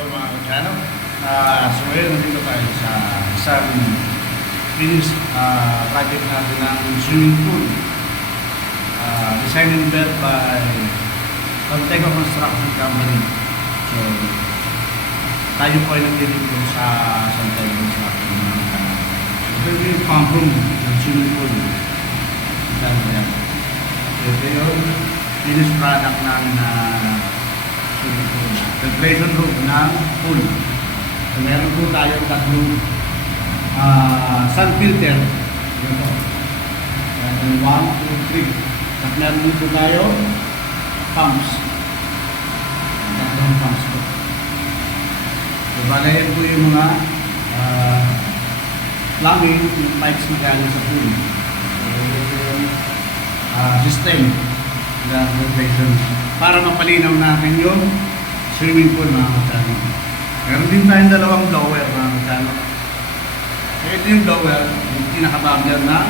So mga katsano, so ngayon nandito tayo sa isang finish project natin ng swimming pool. Designed and built by Conteco Construction Company. So tayo po ay nagdilito sa Conteco Construction Company. Ito yung pump room ng swimming pool. Ito yung finished product namin na swimming pool. Filtration room ng pool. So meron po tayong tatlong sun filter. Ito. 1, 2, 3. At meron po tayong pumps. Tatlong pumps po. So balayan po yung mga plumbing, yung pipes na galing sa pool. So ito yung system ng filtration para mapalinaw natin yung swimming pool mga katsano. Meron din tayong dalawang blower mga katsano. Ito yung blower, yung pinakabagger na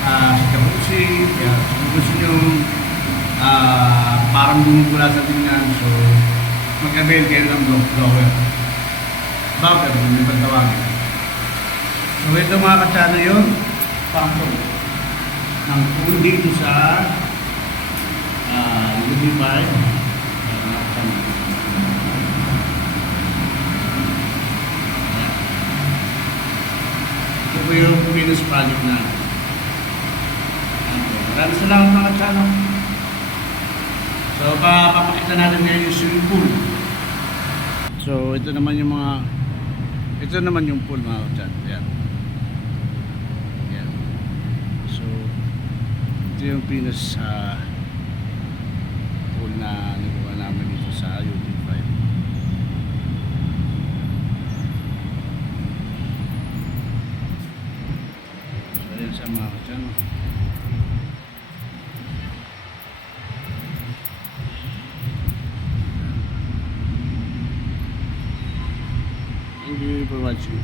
sa jacuzzi. Kaya kung gusto nyo parang bumubula sa tingnan, so mag-avail kayo ng blower. Bagger, kung may pagtawagin. So ito mga katsano yung pump ng pool dito sa Lumify. Ito po yung finish project na. Maraming salamat mga katsano. So papakita natin ngayon yung swimming pool. So ito naman yung pool mga katsano. Yan. Yan. So ito yung finish pool na nagawa namin dito sa UT5. So yan sa mga katsano. Thank you for watching.